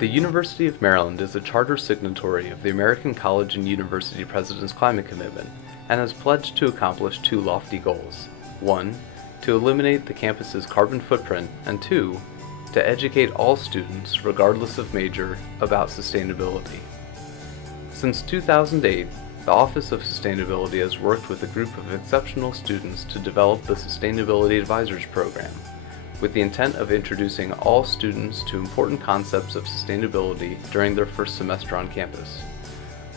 The University of Maryland is a charter signatory of the American College and University President's Climate Commitment and has pledged to accomplish two lofty goals. 1. To eliminate the campus's carbon footprint, and 2. To educate all students, regardless of major, about sustainability. Since 2008, the Office of Sustainability has worked with a group of exceptional students to develop the Sustainability Advisors Program, with the intent of introducing all students to important concepts of sustainability during their first semester on campus.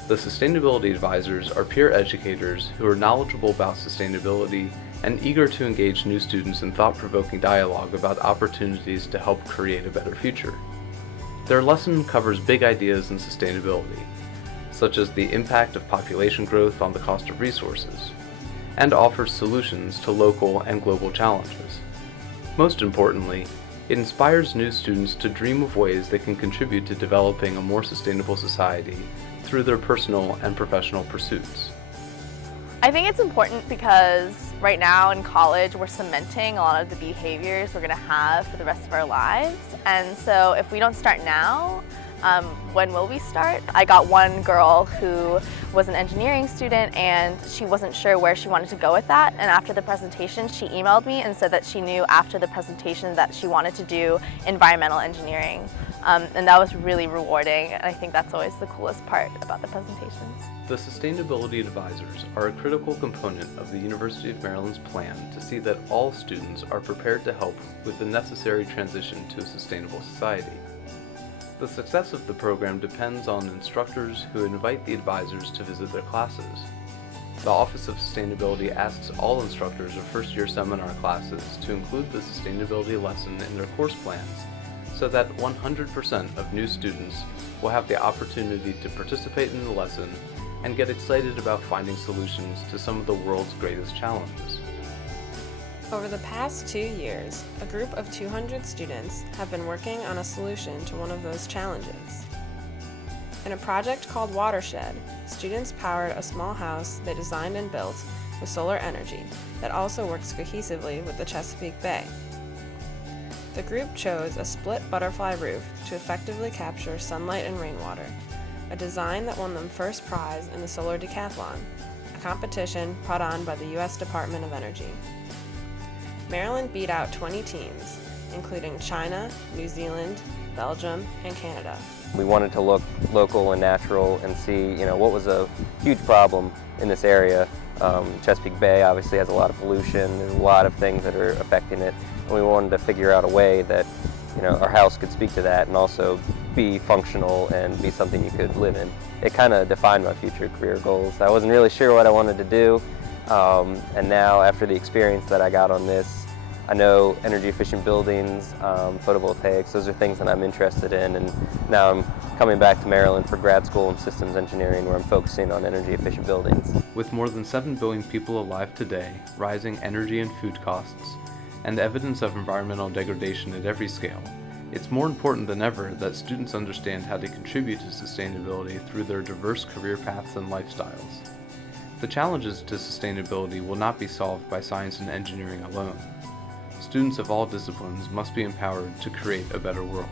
The Sustainability Advisors are peer educators who are knowledgeable about sustainability and eager to engage new students in thought-provoking dialogue about opportunities to help create a better future. Their lesson covers big ideas in sustainability, such as the impact of population growth on the cost of resources, and offers solutions to local and global challenges. Most importantly, it inspires new students to dream of ways they can contribute to developing a more sustainable society through their personal and professional pursuits. I think it's important because right now in college we're cementing a lot of the behaviors we're going to have for the rest of our lives, and so if we don't start now, when will we start? I got one girl who was an engineering student and she wasn't sure where she wanted to go with that, and after the presentation she emailed me and said that she knew after the presentation that she wanted to do environmental engineering, and that was really rewarding, and I think that's always the coolest part about the presentations. The Sustainability Advisors are a critical component of the University of Maryland's plan to see that all students are prepared to help with the necessary transition to a sustainable society. The success of the program depends on instructors who invite the advisors to visit their classes. The Office of Sustainability asks all instructors of first-year seminar classes to include the sustainability lesson in their course plans so that 100% of new students will have the opportunity to participate in the lesson and get excited about finding solutions to some of the world's greatest challenges. Over the past 2 years, a group of 200 students have been working on a solution to one of those challenges. In a project called WaterShed, students powered a small house they designed and built with solar energy that also works cohesively with the Chesapeake Bay. The group chose a split butterfly roof to effectively capture sunlight and rainwater, a design that won them first prize in the Solar Decathlon, a competition put on by the U.S. Department of Energy. Maryland beat out 20 teams, including China, New Zealand, Belgium, and Canada. We wanted to look local and natural and see, what was a huge problem in this area. Chesapeake Bay obviously has a lot of pollution and a lot of things that are affecting it, and we wanted to figure out a way that, our house could speak to that and also be functional and be something you could live in. It kind of defined my future career goals. I wasn't really sure what I wanted to do, and now after the experience that I got on this, I know energy efficient buildings, photovoltaics, those are things that I'm interested in, and now I'm coming back to Maryland for grad school in systems engineering where I'm focusing on energy efficient buildings. With more than 7 billion people alive today, rising energy and food costs, and evidence of environmental degradation at every scale, it's more important than ever that students understand how to contribute to sustainability through their diverse career paths and lifestyles. The challenges to sustainability will not be solved by science and engineering alone. Students of all disciplines must be empowered to create a better world.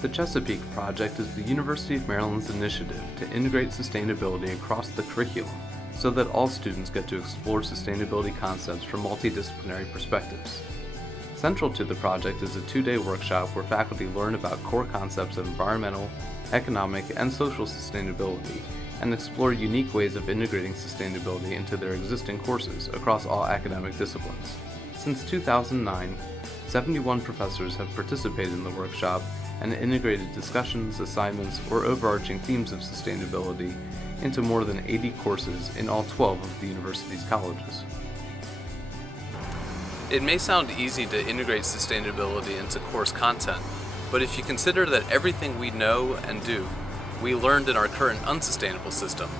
The Chesapeake Project is the University of Maryland's initiative to integrate sustainability across the curriculum so that all students get to explore sustainability concepts from multidisciplinary perspectives. Central to the project is a 2-day workshop where faculty learn about core concepts of environmental, economic, and social sustainability and explore unique ways of integrating sustainability into their existing courses across all academic disciplines. Since 2009, 71 professors have participated in the workshop and integrated discussions, assignments, or overarching themes of sustainability into more than 80 courses in all 12 of the university's colleges. It may sound easy to integrate sustainability into course content, but if you consider that everything we know and do, we learned in our current unsustainable system,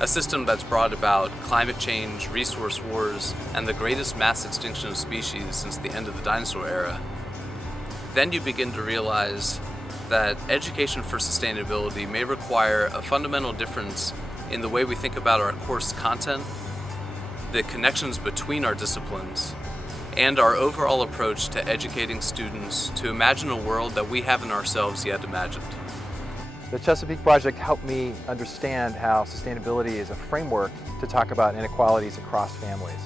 a system that's brought about climate change, resource wars, and the greatest mass extinction of species since the end of the dinosaur era, then you begin to realize that education for sustainability may require a fundamental difference in the way we think about our course content, the connections between our disciplines, and our overall approach to educating students to imagine a world that we haven't ourselves yet imagined. The Chesapeake Project helped me understand how sustainability is a framework to talk about inequalities across families.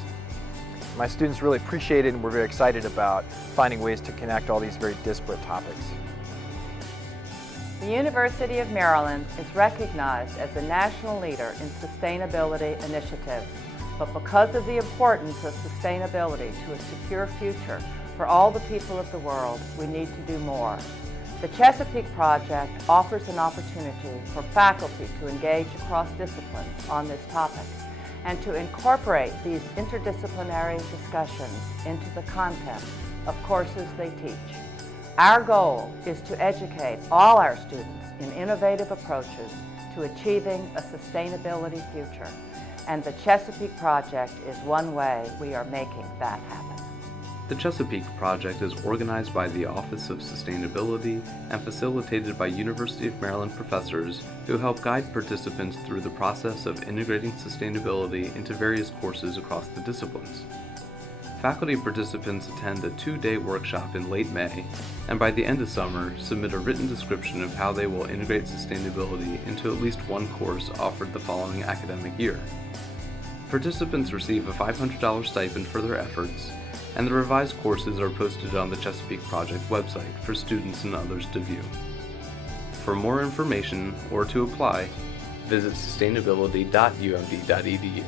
My students really appreciate it and were very excited about finding ways to connect all these very disparate topics. The University of Maryland is recognized as a national leader in sustainability initiatives, but because of the importance of sustainability to a secure future for all the people of the world, we need to do more. The Chesapeake Project offers an opportunity for faculty to engage across disciplines on this topic and to incorporate these interdisciplinary discussions into the content of courses they teach. Our goal is to educate all our students in innovative approaches to achieving a sustainability future, and the Chesapeake Project is one way we are making that happen. The Chesapeake Project is organized by the Office of Sustainability and facilitated by University of Maryland professors who help guide participants through the process of integrating sustainability into various courses across the disciplines. Faculty participants attend a 2-day workshop in late May, and by the end of summer, submit a written description of how they will integrate sustainability into at least one course offered the following academic year. Participants receive a $500 stipend for their efforts, and the revised courses are posted on the Chesapeake Project website for students and others to view. For more information or to apply, visit sustainability.umd.edu.